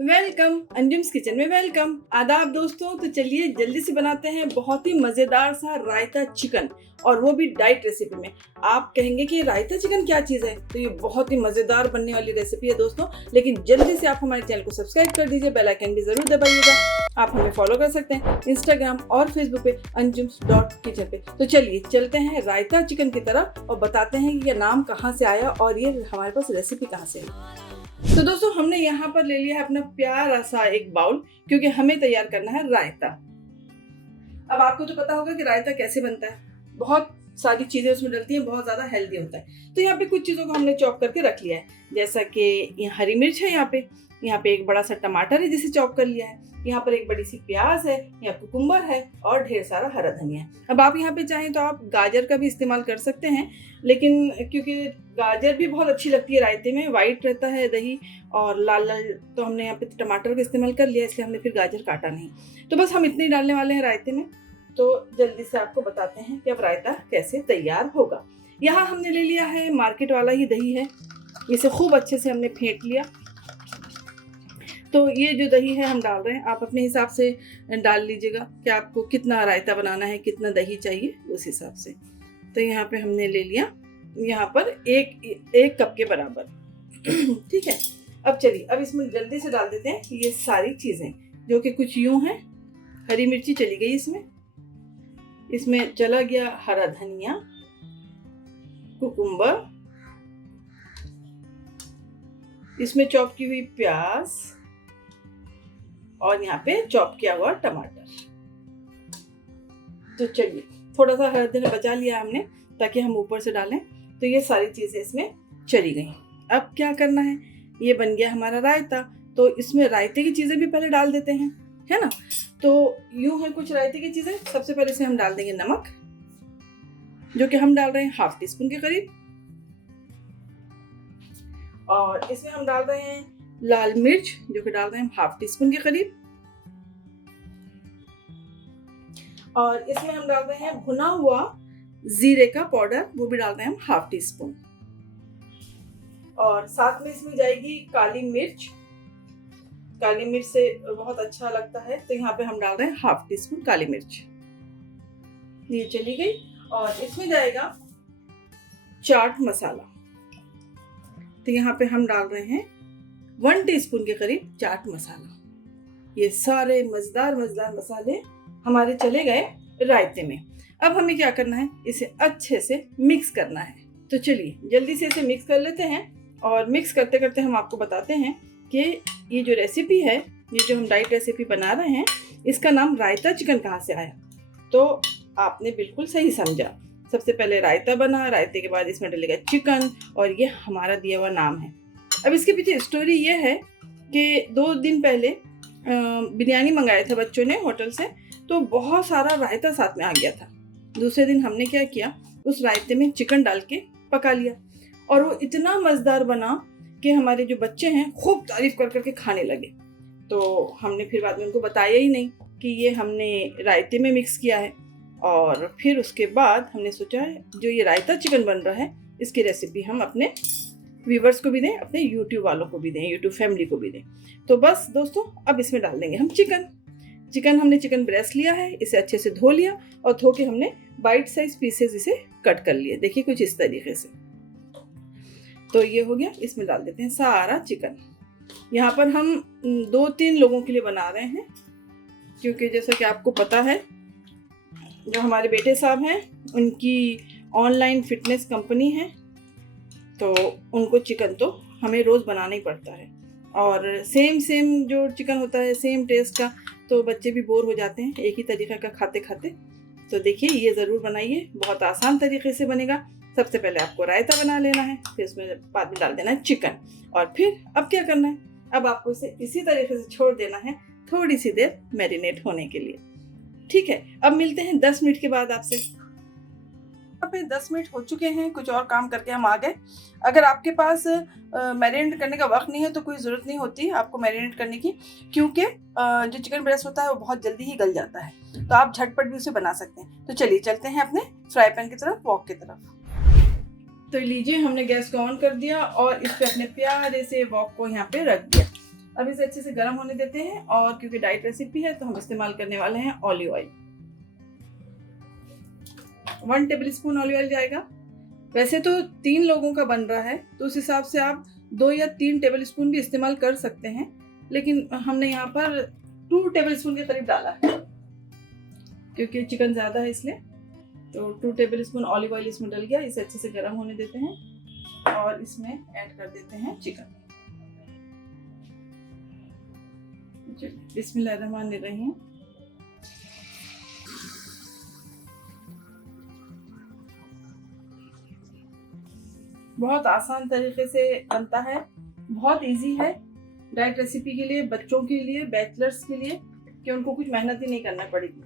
Welcome अंजुम्स kitchen में welcome. आदाब दोस्तों। तो चलिए जल्दी से बनाते हैं बहुत ही मज़ेदार सा रायता चिकन, और वो भी डाइट रेसिपी में। आप कहेंगे कि रायता चिकन क्या चीज़ है, तो ये बहुत ही मज़ेदार बनने वाली रेसिपी है दोस्तों। लेकिन जल्दी से आप हमारे चैनल को सब्सक्राइब कर दीजिए, बेल आइकन भी ज़रूर दबाइएगा। आप हमें फॉलो कर सकते हैं इंस्टाग्राम और फेसबुक पे anjums.kitchen पे। तो चलिए चलते हैं रायता चिकन की तरफ और बताते हैं कि ये नाम कहाँ से आया और ये हमारे पास रेसिपी कहाँ से आई। तो दोस्तों हमने यहाँ पर ले लिया है अपना प्यारा सा एक बाउल, क्योंकि हमें तैयार करना है रायता। अब आपको तो पता होगा कि रायता कैसे बनता है, बहुत सारी चीजें उसमें डलती हैं, बहुत ज्यादा हेल्दी होता है। तो यहाँ पे कुछ चीजों को हमने चॉप करके रख लिया है, जैसा कि हरी मिर्च है, यहाँ पे एक बड़ा सा टमाटर है जिसे चॉप कर लिया है, यहाँ पर एक बड़ी सी प्याज है, यहाँ कुकुम्बर है और ढेर सारा हरा धनिया है। अब आप यहाँ पे चाहें तो आप गाजर का भी इस्तेमाल कर सकते हैं, लेकिन क्योंकि गाजर भी बहुत अच्छी लगती है रायते में, वाइट रहता है दही और लाल लाल, तो हमने यहाँ पे टमाटर का इस्तेमाल कर लिया, इसलिए हमने फिर गाजर काटा नहीं। तो बस हम इतने ही डालने वाले हैं रायते में। तो जल्दी से आपको बताते हैं कि अब रायता कैसे तैयार होगा। यहाँ हमने ले लिया है मार्केट वाला ही दही है, इसे खूब अच्छे से हमने फेंट लिया। तो ये जो दही है हम डाल रहे हैं, आप अपने हिसाब से डाल लीजिएगा कि आपको कितना रायता बनाना है, कितना दही चाहिए उस हिसाब से। तो यहाँ पे हमने ले लिया यहाँ पर एक कप के बराबर। ठीक है, अब चलिए अब इसमें जल्दी से डाल देते हैं ये सारी चीज़ें, जो कि कुछ यूं हैं। हरी मिर्ची चली गई इसमें चला गया हरा धनिया, कुकुम्बर, इसमें चॉप की हुई प्याज और यहाँ पे चॉप किया हुआ टमाटर। तो चलिए थोड़ा सा हरा धनिया बचा लिया हमने ताकि हम ऊपर से डालें। तो ये सारी चीज़ें इसमें चली गई। अब क्या करना है, ये बन गया हमारा रायता। तो इसमें रायते की चीज़ें भी पहले डाल देते हैं, है ना। तो यूं है कुछ रायते की चीज़ें। सबसे पहले से हम डाल देंगे नमक, जो कि हम डाल रहे हैं ½ टीस्पून के करीब, और इसमें हम डाल रहे हैं लाल मिर्च, जो कि डाल रहे हैं ½ टीस्पून के करीब, और इसमें हम डाल रहे हैं भुना हुआ जीरे का पाउडर, वो भी डाल रहे हैं हम ½ टीस्पून, और साथ में इसमें जाएगी काली मिर्च। काली मिर्च से बहुत अच्छा लगता है, तो यहाँ पे हम डाल रहे हैं ½ टीस्पून काली मिर्च, ये चली गई। और इसमें जाएगा चाट मसाला, तो यहाँ पे हम डाल रहे हैं 1 टीस्पून के करीब चाट मसाला। ये सारे मजेदार मसाले हमारे चले गए रायते में। अब हमें क्या करना है, इसे अच्छे से मिक्स करना है। तो चलिए जल्दी से इसे मिक्स कर लेते हैं, और मिक्स करते करते हम आपको बताते हैं कि ये जो रेसिपी है, ये जो हम डाइट रेसिपी बना रहे हैं, इसका नाम रायता चिकन कहाँ से आया। तो आपने बिल्कुल सही समझा। सबसे पहले रायता बना, रायते के बाद इसमें डलेगा चिकन, और ये हमारा दिया हुआ नाम है। अब इसके पीछे स्टोरी ये है कि 2 दिन पहले बिरयानी मंगाया था बच्चों ने होटल से, तो बहुत सारा रायता साथ में आ गया था। दूसरे दिन हमने क्या किया, उस रायते में चिकन डाल के पका लिया, और वो इतना मज़ेदार बना कि हमारे जो बच्चे हैं खूब तारीफ कर करके खाने लगे। तो हमने फिर बाद में उनको बताया ही नहीं कि ये हमने रायते में मिक्स किया है। और फिर उसके बाद हमने सोचा जो ये रायता चिकन बन रहा है, इसकी रेसिपी हम अपने व्यूवर्स को भी दें, अपने यूट्यूब वालों को भी दें, यूट्यूब फैमिली को भी दें। तो बस दोस्तों अब इसमें डाल देंगे हम चिकन। हमने चिकन ब्रेस्ट लिया है, इसे अच्छे से धो लिया, और धो के हमने बाइट साइज पीसेस इसे कट कर लिए, देखिए कुछ इस तरीके से। तो ये हो गया, इसमें डाल देते हैं सारा चिकन। यहाँ पर हम 2-3 लोगों के लिए बना रहे हैं, क्योंकि जैसा कि आपको पता है, जो हमारे बेटे साहब हैं उनकी ऑनलाइन फिटनेस कंपनी है, तो उनको चिकन तो हमें रोज़ बनाना ही पड़ता है, और सेम जो चिकन होता है सेम टेस्ट का, तो बच्चे भी बोर हो जाते हैं एक ही तरीके का खाते खाते। तो देखिए ये ज़रूर बनाइए, बहुत आसान तरीके से बनेगा। सबसे पहले आपको रायता बना लेना है, फिर उसमें बाद में डाल देना है चिकन, और फिर अब क्या करना है, अब आपको इसे इसी तरीके से छोड़ देना है थोड़ी सी देर मैरिनेट होने के लिए। ठीक है, अब मिलते हैं 10 मिनट के बाद आपसे। अब 10 मिनट हो चुके हैं, कुछ और काम करके हम आ गए। अगर आपके पास मैरिनेट करने का वक्त नहीं है तो कोई ज़रूरत नहीं होती आपको मैरिनेट करने की, क्योंकि जो चिकन ब्रेस्ट होता है वो बहुत जल्दी ही गल जाता है, तो आप झटपट भी उसे बना सकते हैं। तो चलिए चलते हैं अपने फ्राई पैन की तरफ, वॉक की तरफ। तो लीजिए हमने गैस को ऑन कर दिया और इस पे अपने प्यारे से वॉक को यहाँ पे रख दिया। अब इसे अच्छे से गर्म होने देते हैं, और क्योंकि डाइट रेसिपी है तो हम इस्तेमाल करने वाले हैं olive oil. 1 tablespoon olive oil जाएगा। वैसे तो 3 लोगों का बन रहा है तो उस हिसाब से आप 2 या 3 टेबलस्पून भी इस्तेमाल कर सकते हैं, लेकिन हमने यहाँ पर 2 टेबलस्पून के करीब डाला है क्योंकि चिकन ज़्यादा है इसलिए। तो 2 टेबलस्पून ऑलिव ऑयल इसमें डल गया। इसे अच्छे से गर्म होने देते हैं और इसमें ऐड कर देते हैं चिकन। बिस्मिल्लाहिर्रहमानिर्रहीम। बहुत आसान तरीके से बनता है, बहुत इजी है डाइट रेसिपी के लिए, बच्चों के लिए, बैचलर्स के लिए, कि उनको कुछ मेहनत ही नहीं करना पड़ेगी।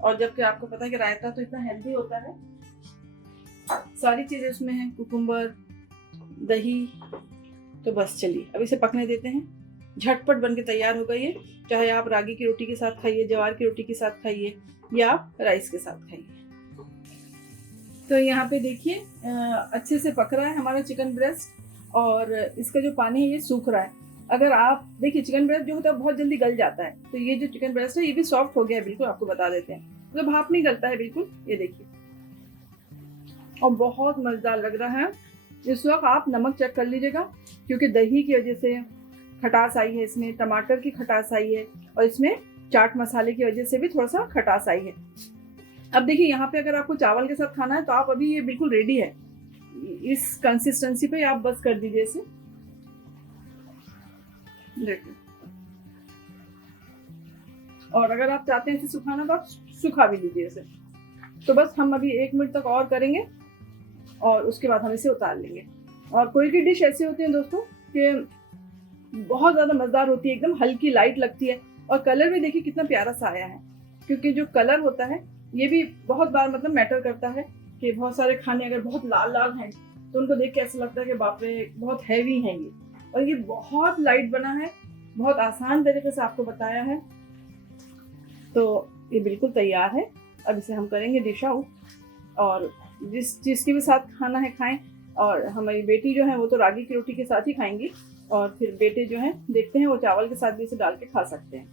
और जबकि आपको पता है कि रायता तो इतना हेल्दी होता है, सारी चीज़ें उसमें हैं, कुकुम्बर, दही। तो बस चलिए अब इसे पकने देते हैं। झटपट बन के तैयार हो गई है। चाहे आप रागी की रोटी के साथ खाइए, ज्वार की रोटी के साथ खाइए, या आप राइस के साथ खाइए। तो यहाँ पे देखिए अच्छे से पक रहा है हमारा चिकन ब्रेस्ट, और इसका जो पानी है ये सूख रहा है। अगर आप देखिए चिकन ब्रेस्ट जो होता है बहुत जल्दी गल जाता है, तो ये जो चिकन ब्रेस्ट है ये भी सॉफ्ट हो गया है बिल्कुल, आपको बता देते हैं। मतलब भाप नहीं गलता है बिल्कुल, ये देखिए, और बहुत मज़ेदार लग रहा है। इस वक्त आप नमक चेक कर लीजिएगा, क्योंकि दही की वजह से खटास आई है, इसमें टमाटर की खटास आई है, और इसमें चाट मसाले की वजह से भी थोड़ा सा खटास आई है। अब देखिए यहाँ पे अगर आपको चावल के साथ खाना है तो आप अभी ये बिल्कुल रेडी है, इस कंसिस्टेंसी पे आप बस कर दीजिए इसे। देखिए, और अगर आप चाहते हैं इसे सुखाना तो आप सुखा भी लीजिए इसे। तो बस हम अभी 1 मिनट तक और करेंगे और उसके बाद हम इसे उतार लेंगे। और कोई भी डिश ऐसी होती है दोस्तों कि बहुत ज़्यादा मज़ेदार होती है, एकदम हल्की लाइट लगती है, और कलर भी देखिए कितना प्यारा सा आया है। क्योंकि जो कलर होता है ये भी बहुत बार मतलब मैटर करता है, कि बहुत सारे खाने अगर बहुत लाल लाल हैं तो उनको देख के ऐसा लगता है कि बाप रे बहुत हैवी है ये, और ये बहुत लाइट बना है, बहुत आसान तरीके से आपको बताया है। तो ये बिल्कुल तैयार है। अब इसे हम करेंगे डिश आउट, और जिस चीज़ के भी साथ खाना है खाएं। और हमारी बेटी जो है वो तो रागी की रोटी के साथ ही खाएंगी, और फिर बेटे जो हैं देखते हैं वो चावल के साथ भी इसे डाल के खा सकते हैं।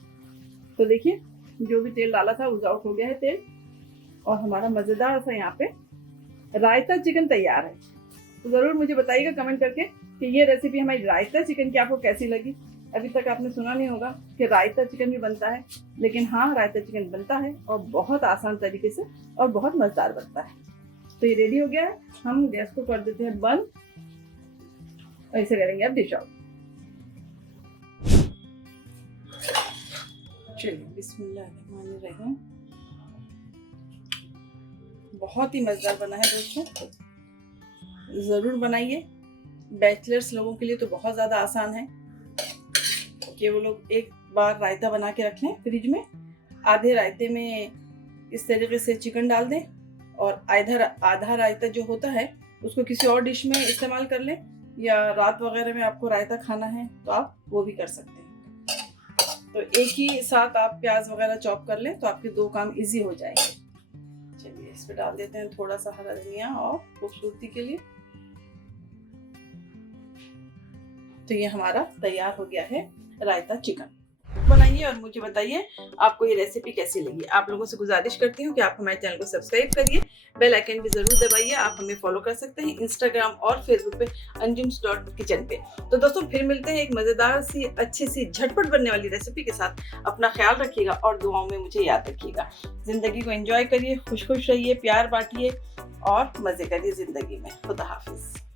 तो देखिए जो भी तेल डाला था उस आउट हो गया है तेल, और हमारा मज़ेदार सा यहाँ पे रायता चिकन तैयार है। तो ज़रूर मुझे बताइएगा कमेंट करके कि ये रेसिपी हमारी रायता चिकन की आपको कैसी लगी। अभी तक आपने सुना नहीं होगा कि रायता चिकन भी बनता है, लेकिन हाँ रायता चिकन बनता है, और बहुत आसान तरीके से और बहुत मज़ेदार बनता है। तो ये रेडी हो गया है, हम गैस को कर देते हैं बंद, और इसे करेंगे अब डिश आउट। चलिए बिस्मिल्लाहिर्रहमानिर्रहीम। बहुत ही मज़ेदार बना है दोस्तों, ज़रूर बनाइए। बैचलर्स लोगों के लिए तो बहुत ज़्यादा आसान है कि वो लोग एक बार रायता बना के रख लें फ्रिज में, आधे रायते में इस तरीके से चिकन डाल दें, और आधा रायता जो होता है उसको किसी और डिश में इस्तेमाल कर लें, या रात वगैरह में आपको रायता खाना है तो आप वो भी कर सकते हैं। तो एक ही साथ आप प्याज वगैरह चॉप कर लें तो आपके 2 काम इजी हो जाएंगे। चलिए इस पे डाल देते हैं थोड़ा सा हरा धनिया और खूबसूरती के लिए। तो ये हमारा तैयार हो गया है रायता चिकन। बनाइए और मुझे बताइए आपको ये रेसिपी कैसी लगी। आप लोगों से गुजारिश करती हूँ कि आप हमारे चैनल को सब्सक्राइब करिए, बेल आइकन भी जरूर दबाइए। आप हमें फॉलो कर सकते हैं इंस्टाग्राम और फेसबुक पे anjums.kitchen पे। तो दोस्तों फिर मिलते हैं एक मज़ेदार सी अच्छी सी झटपट बनने वाली रेसिपी के साथ। अपना ख्याल रखिएगा और दुआओं में मुझे याद रखिएगा। ज़िंदगी को एंजॉय करिए, खुश खुश रहिए, प्यार बांटिए और मज़े करिए ज़िंदगी में। खुदा हाफिज़।